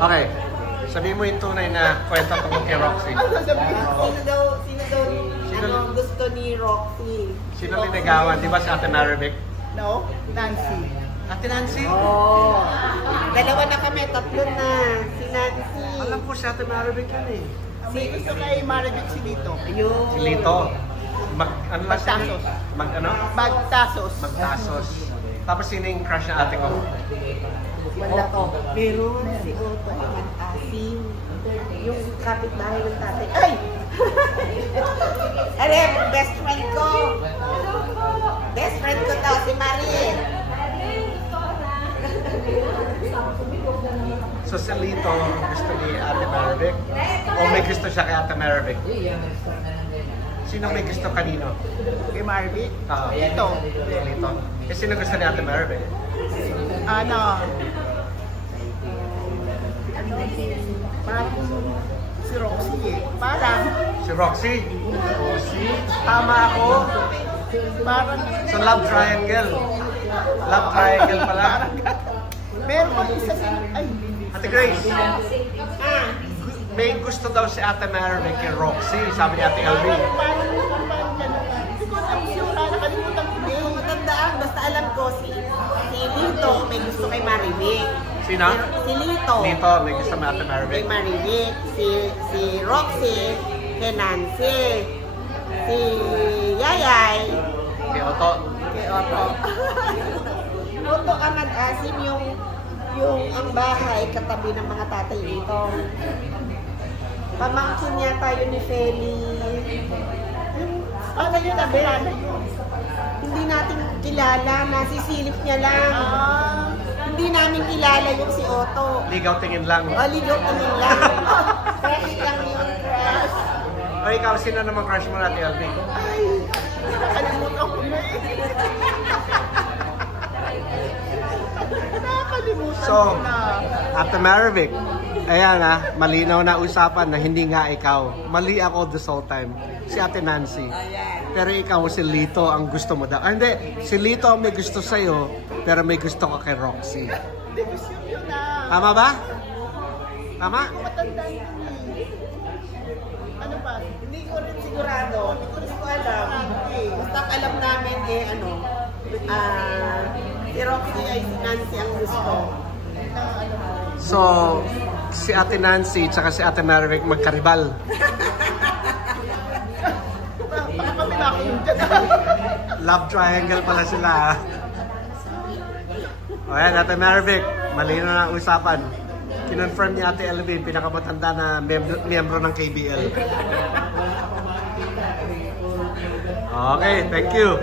Okay. Sabihin mo yung tunay na kwento tungkol kay Roxy. Sino gusto ni Roxy? Sino linigawan? Di ba si Ate Marivic? No, Nancy. Ate Nancy? Oo. Dalawa na kami, tatlo na. Si Nancy. Alam ko si Ate Marivic yan eh. May gusto kay Marivic si Lito. Ayun. Si Lito. Ano lang siya? Magtasos. Magtasos. Tapos sino yung crush na ate ko? Wala ko. Meron si Otto naman asim. Yung kapitbahay ng tatay. Ay! Ano, best friend ko. Best friend ko daw, si Marie. So si Lito gusto ni Ate Marivic? O may gusto siya kay Ate Marivic? Sino may gusto kanino? Kay Marivic. Lito. Lito. Eh sino gusto ni Ate Marivic? Ano? Parang si Roxy eh. Parang. Si Roxy? Roxy? Tama ako. Parang. So love triangle. Love triangle pala. Meron pa isa si... Ay. Ate Grace. May gusto daw si Ate Marivic kay Roxy. Sabi ni Ate LB. Parang gano'n. Hindi ko alam siya. Nakalimutan ko. Hindi ko matandaan. Basta alam ko si Lito may gusto kay Marivic. Sino? Si Lito. Lito, may gusto ni Ate Marivic. Kay Marivic. Si Roxy kay Nancy. Si Yayay Kay Otto. kay Otto. Otto ang nag-asim yung ang bahay katabi ng mga tatay dito. Pamangkin niya tayo ni Feli. Paano yun nabilala yun? Hindi natin kilala, nasisilip niya lang. Hindi namin kilala yung si Otto. Ligaw tingin lang. O, ligaw kami lang. Fresh lang yung fresh. O ikaw, sino naman crush mo natin, LB? Ay, nakalimutan ko na eh. Nakalimutan So, ko na. Ate Marivic, ayan malinaw na usapan na hindi nga ikaw. Mali ako this whole time. Si Ate Nancy. Pero ikaw, si Lito ang gusto mo daw. Hindi, si Lito ang may gusto sa'yo, pero may gusto ka kay Roxy. Hindi ko sure yun na. Tama ba? Tama? Matanda yun eh. Ano ba? Hindi ko rin sigurado. Hindi ko alam. Basta alam namin si Roxy ay si Nancy ang gusto. So, si Ate Nancy tsaka si Ate Marivic magkaribal. Baka kami nakinig dyan. Love triangle pala sila. O yan, Ate Marivic, malino na ang usapan. Kinonfirm ni Ate LB, pinakamatanda na miyembro ng KBL. Okay, thank you.